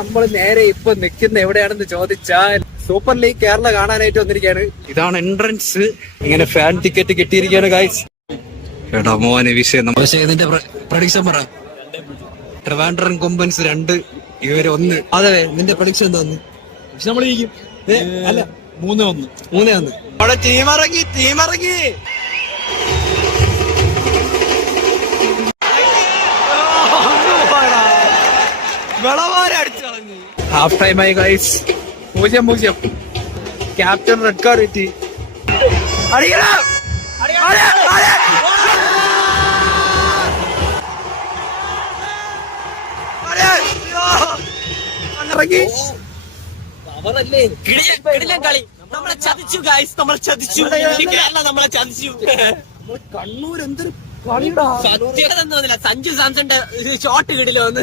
നമ്മൾ നേരെ ഇപ്പൊ നിൽക്കുന്ന എവിടെയാണെന്ന് ചോദിച്ചാൽ സൂപ്പർ ലീഗ് കേരള കാണാനായിട്ട് വന്നിരിക്കുകയാണ്. ഇതാണ് എൻട്രൻസ്. ഇങ്ങനെ ഫാൻ ടിക്കറ്റ് കിട്ടിയിരിക്കുകയാണ് ഗൈസ്. എടാ മോനെ വിഷയം. പക്ഷേ ഇതിന്റെ പ്രഡിക്ഷൻ പറ. ട്രിവാൻഡ്രം കൊമ്പൻസ് 2, ഇവര് 1. അതെ, നിന്റെ പ്രഡിക്ഷൻ എന്താന്ന്? നമ്മൾ അല്ല 3-1. അവിടെ ടീമിറങ്ങി. ഹാഫ് ടൈം ആയി ഗൈസ്. 0-0. ക്യാപ്റ്റൻ റെഡ് കാർഡ് കിട്ടി. കളി നമ്മളെ ചതിച്ചു ഗൈസ്, നമ്മളെ ചതിച്ചു. കേരള നമ്മളെ ചതിച്ചു. കണ്ണൂർ എന്തൊരു സത്യത തോന്നില്ല. സഞ്ജു സാംസന്റെ ഷോട്ട് കിടിലോ ഒന്ന്.